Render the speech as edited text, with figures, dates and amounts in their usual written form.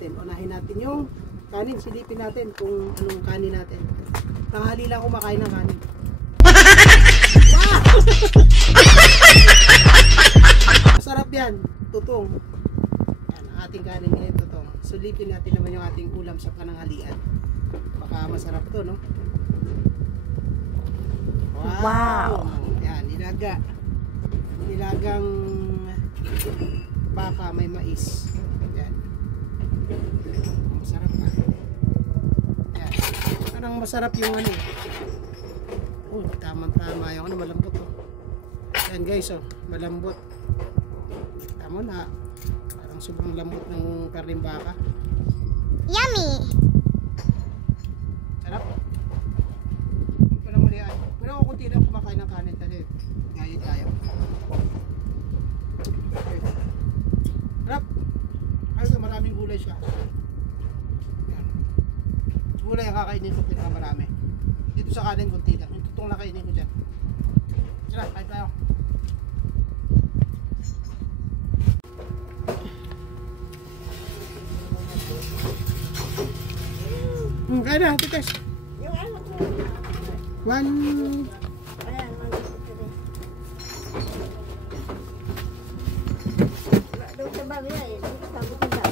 natin. Unahin natin yung kanin. Silipin natin kung anong kanin natin. Tanghali lang kumakain ng kanin. Wow! Masarap yan. Tutong. Yan, ang ating kanin ngayon tutong. Sulipin natin naman yung ating ulam sa pananghalian. Baka masarap to, no? Wow! Yan, nilaga. Nilagang baka may mais. Yan. Masarap na. Yan. Parang masarap yung ano. Oh, tamang-tama yung ano, malambot oh. Yan guys, oh, malambot. Tama na. Parang sobrang lambot ng karning baka. Yummy! Sarap. Parang muli ay. Pero ako kunti lang kumakain ng kanin tayo. Gayet tayo. Sarap. Ay, maraming gulay siya. Yan. Gulay ang kakainin ko pinakamarami. Dito sa kanin kunti lang. Yung tutong lang kainin ko dyan. Sarap, kain tayo. Kaya na, tites. Yung ano ko. One. Ayan, doon sa bagay eh. Sabi ko daw.